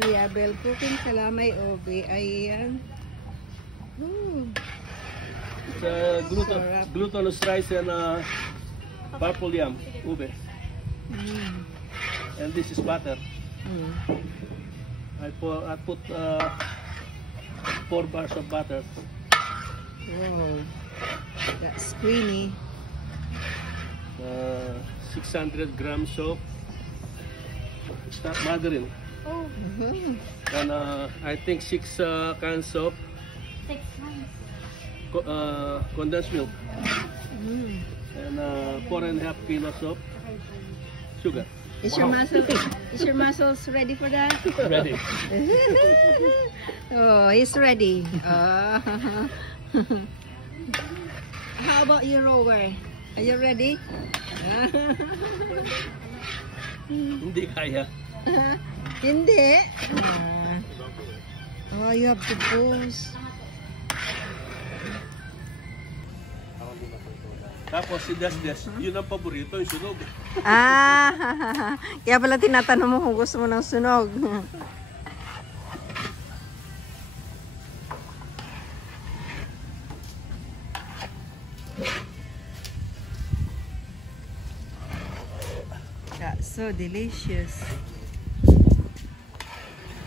Kuya Bel cooking calamay ube. Ayan. It's glutinous rice and purple yam, ube. And this is butter. I put 4 bars of butter. Wow, that's creamy. 600 grams of margarine. Oh, And I think 6 cans of 6 months. condensed milk. And 4.5 kilos of sugar. Is your muscles ready for that? Ready. Oh, he's ready. How about you, Rover? Are you ready? Hindi kaya. Hindi. Oh, you have to pause. Tapos si Des, yun ang paborito, yung sunog. Kaya pala tinatanong mo kung gusto mo ng sunog. That's so delicious.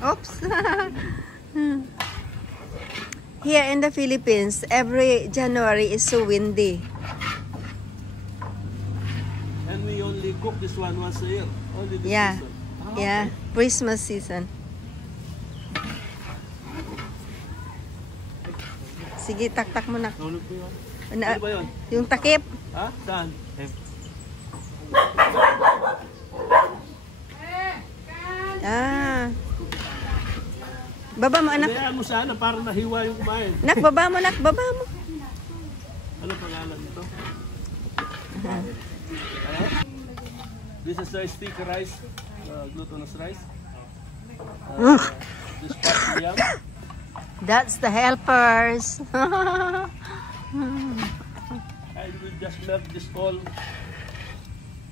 Oops. Here in the Philippines, every January is so windy. And we only cook this one once a year. Only this Yeah. season. Yeah, Christmas season. Sige, taktak mo na. Nahulog po yun. Na, Ano ba yun? yung takip. Ha? Saan? Baba mo, anak. Hayaan mo sana para nahiwa yung kumain. Nak, baba mo, nak. Baba mo. Ano pangalan nito? This is sticky rice, glutinous rice. This purple yam. That's the helpers. And we just melt this all.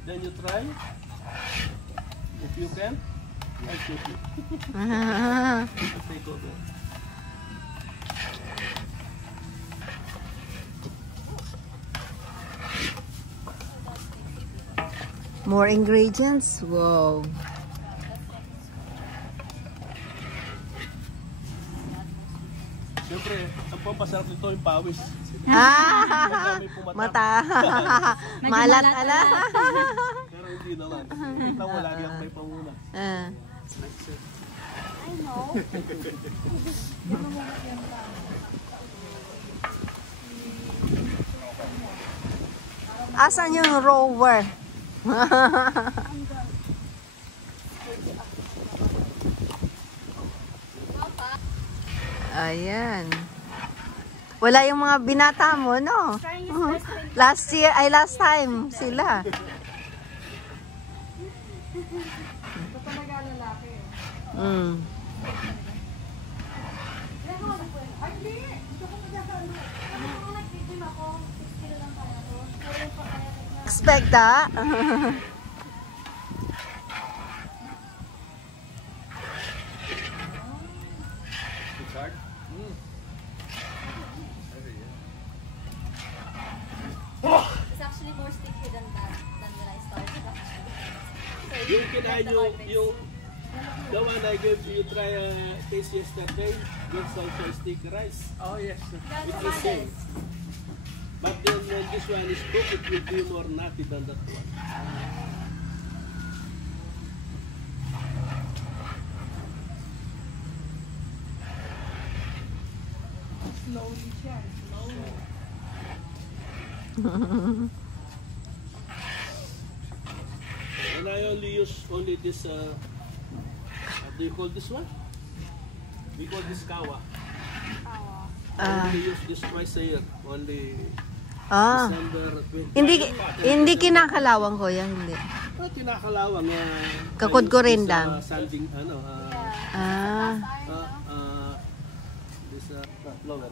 Then you try. If you can, I shoot you. Take over. More ingredients. Wow. Siyempre, ang pampasarap nito yung pawis. Mata. Malat-ala. Pero hindi naman. Kita mo lagi ang may pamuna. I know. Asan yung rower? Ayan. Wala yung mga binata mo, no? Last time sila. Expect that. It's actually more sticky than that, than when I started actually. So Yung kinain yung the one I gave you try taste yesterday, it's also sticky rice. Oh yes. It's the same. But then when this one is cooked, it will be more nutty than that one. Slowly siya. Slowly. And I only use this, what do you call this one? We call this kawa. I only use this twice a year. Only December 20. Hindi kinakalawang ko yan, hindi. Kinakalawang. Kakod ko rin lang. Sanding, this, lower.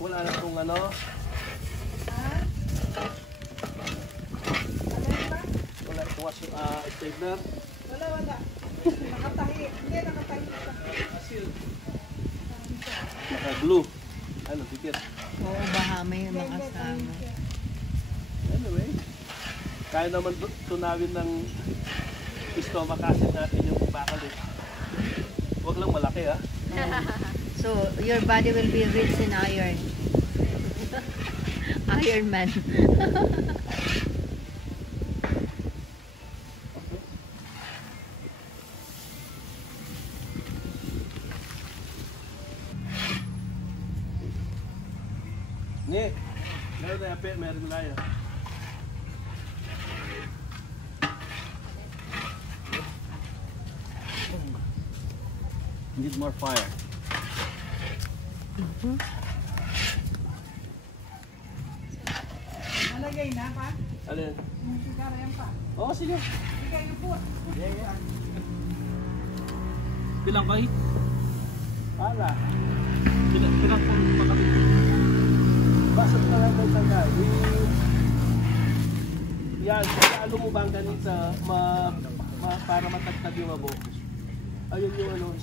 Wala na itong ano. Wala itong stapler. Wala. Nakatahi. Hindi, nakatahi. Asil. Naka-glue. Ano, tikit. Oo, baka may makasama. Anyway, kaya naman tunawin ng stomach acid natin yung bakal eh. Huwag lang malaki ha. So, your body will be rich in iron. Iron Man. Ni, meron na yape, meron na yan. Need more fire. Nalagay na pa? Alin? Yung sigara yan pa. Oo, sige. Sige, yung po. Bilang kahit? Para. Bilang po makapit. Basag na lang tayo taga. Yan, ano mo bang ganito para matagtag yung abo? Ayun yung ano.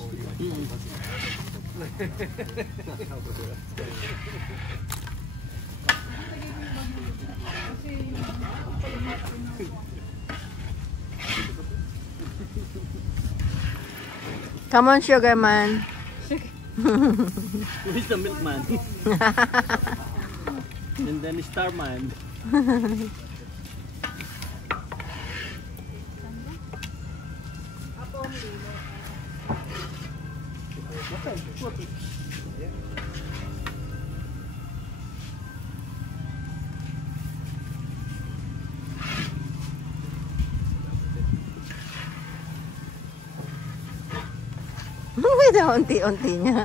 Come on, sugar man. Who is the milkman? And then Starman. Wait, unti-unti niya.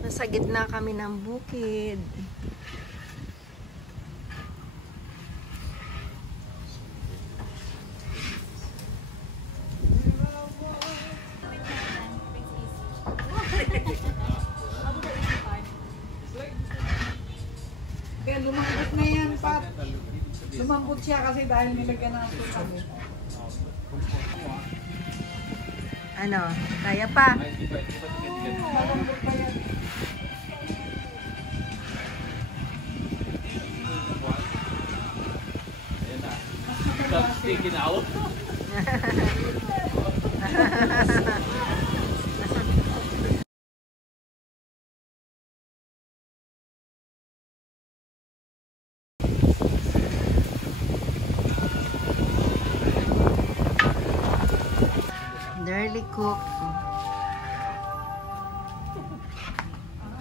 Nasa gitna kami ng bukid. Kaya lumambot na yan, Pat. Lumambot siya kasi dahil nilagyan ng asukal. Ano? Kaya pa? Malambot pa yan. Stop sticking out. Nearly cooked.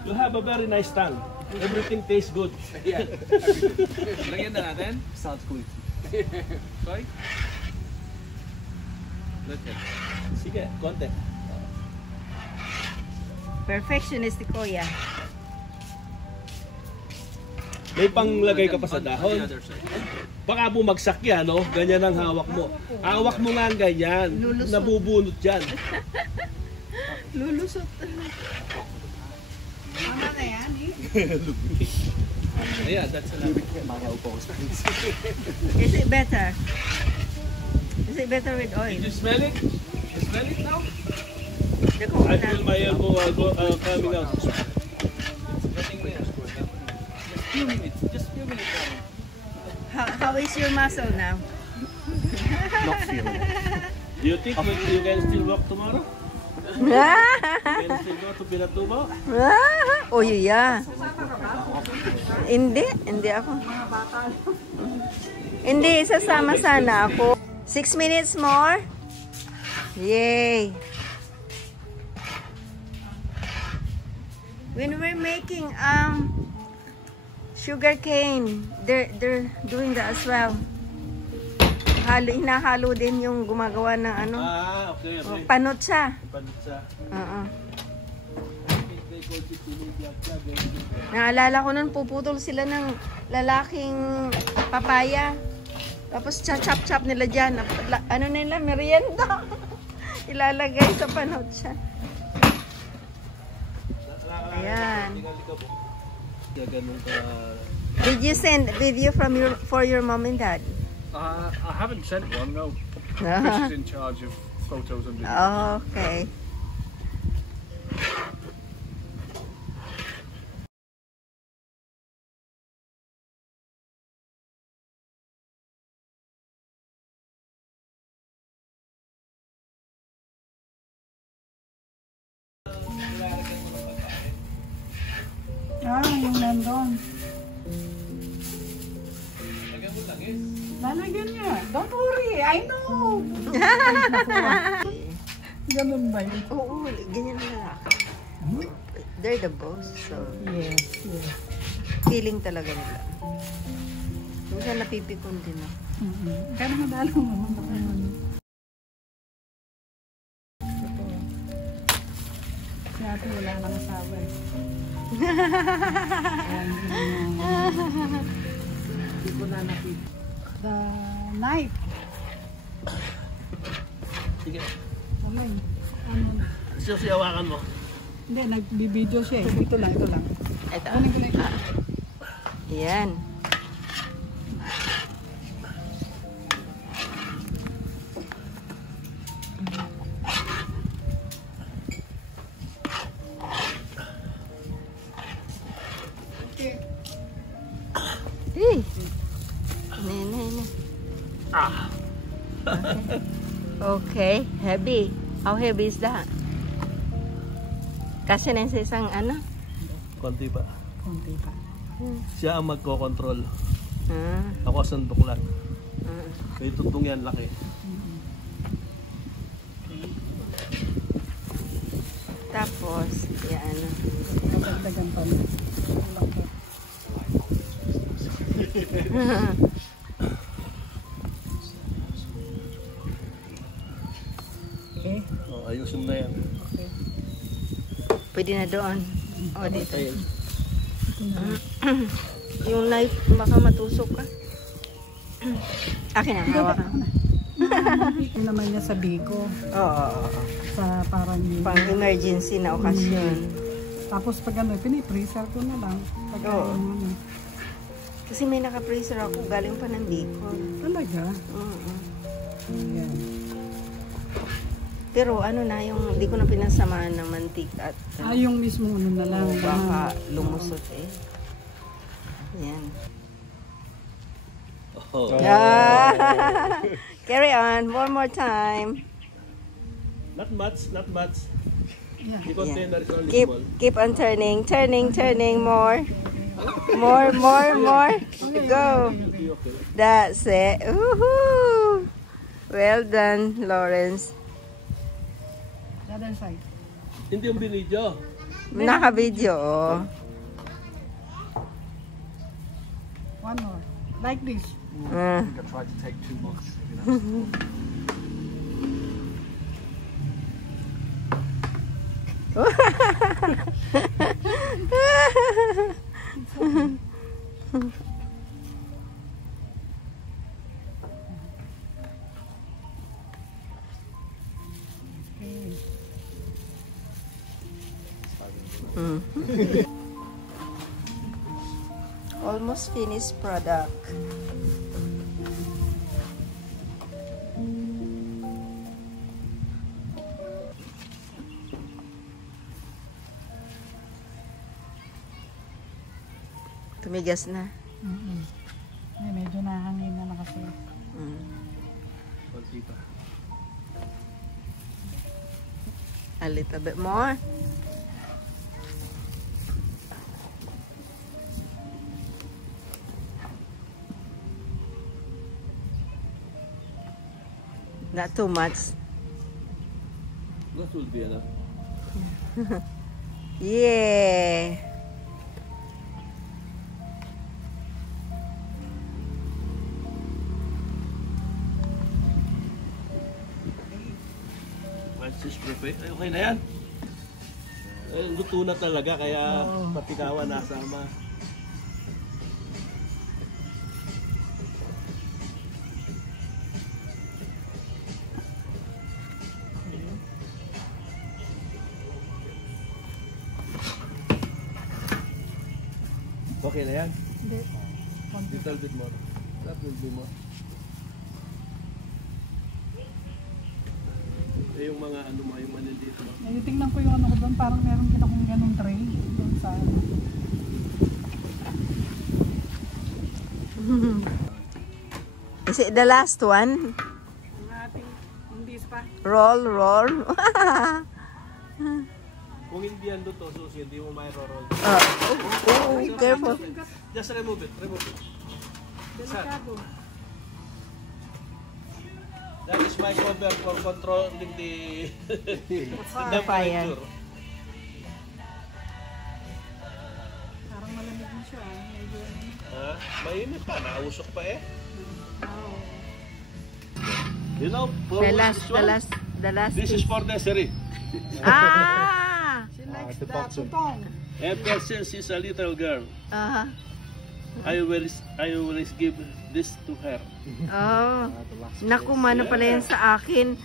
You have a very nice tongue. Everything tastes good. Lagyan na natin. Sounds good. Sorry? Let's get. Sige, konti. Perfectionist si Kuya. May panglagay ka pa sa On the dahon. other side. Baka bumagsak yan, no? Ganyan ang hawak mo. Hawak mo nga ang ganyan. Lulusot. Nabubunot yan. Lulusot. Ano na yan, eh? Yeah, that's enough. Is it better? Is it better with oil? Did you smell it? You smell it now? The I feel coconut. my elbow coming out. Getting there. Just few minutes. Just few minutes. How is your muscle now? Do you think you can still walk tomorrow? Can still go to Pinatubo? Oh, yeah. Hindi ako. Hindi, sasama sana ako. 6 minutes more. Yay. When we're making sugar cane, they're doing that as well. Hinahalo din yung gumagawa ng ano. Ah, okay, okay. Panot siya. Panot siya. Oo. They call it tinidyak. Naalala ko nun, puputol sila ng lalaking papaya. Tapos chop-chop nila dyan. Ano nila, merienda. Ilalagay sa panot siya. Ayan. Gaganong ka. Did you send video from for your mom and dad? I haven't sent one, no. No. Chris is in charge of photos and videos. Oh, okay. Yung nandun. Lalagyan niya. Don't worry, I know. Ganun ba yun? Oo, ganyan na lalaki. They're the boss, so Yes, yes. feeling talaga nila. Minsan napipikon din ako. Kaya madalo naman ako yun. Si ate wala nang asawa eh. Hindi ko na nakita. The night. Sige. Ano? Siyawakan mo. Hindi, nagbibideo siya eh. Ito lang, ito lang. Ito. Kunin ko na ito. Yan. Hey. Ne. Okay, heavy. How heavy is that? Kasi na sa isang ano? Konti pa. Konti pa. Siya ang magko-control. Ah, Ako sandok lang. ah. Kaya tutong yan laki. Tapos, yan. Magdagdagan pa mo. Okay. Oh, ayusin na yan. Pwede na doon. O, dito. Ayun. Yung knife, baka matusok ka. Akin na, hawakan. Ito naman niya sa Biko. Oo. Sa parang Pang emergency na okasyon. Tapos pag ano, pinipreser ko na lang. Pag Oo. ano. Kasi may naka-freezer ako, galing pa ng Bicol. Talaga? Oo. Ayan. Pero ano na, yung hindi ko na pinasamahan ng mantika at Yung mismo ano na lang. baka lumusot eh. Yan. Oh. Ah! Carry on, one more time. Not much, not much. Yeah. The container is only Keep small. keep on turning more. More. Go. It'll be okay. That's it. Woohoo! Well done, Lawrence. The other side. Hindi yung binidyo. Naka-video. Oh. One more. Like this. Ah. I tried to take too much. Mm. Almost finished product. Tumigas na. Ay, medyo nahangin na kasi. Mm. Konti pa. A little bit more. Not too much. That will be enough. Yeah. Once it's prepared, ay okay na yan. Ay, luto na talaga, kaya patikawan nasama. Okay na yan? Hindi. Little bit more. That will be more. Eh, yung mga ano mo, yung maliliit mo. Ngayon, tingnan ko yung ano ko doon, parang meron din akong ganong tray doon sa ano. Is it the last one? Yung ating hindi pa. Roll, roll. Kung hindi yan to, susi, hindi mo may roll. Oh, careful. Just remove it, remove it. Delikado. That is my cover for controlling the Fire. temperature. Parang malamig na siya. Medyo ano. Ha? Mainit pa, nakausok pa eh. Wow. You know, for The this one, this is for nursery. Ah! She likes the putong. Ever since she's a little girl, Uh-huh. I will give this to her. Oh. Naku, mano pala yan sa akin.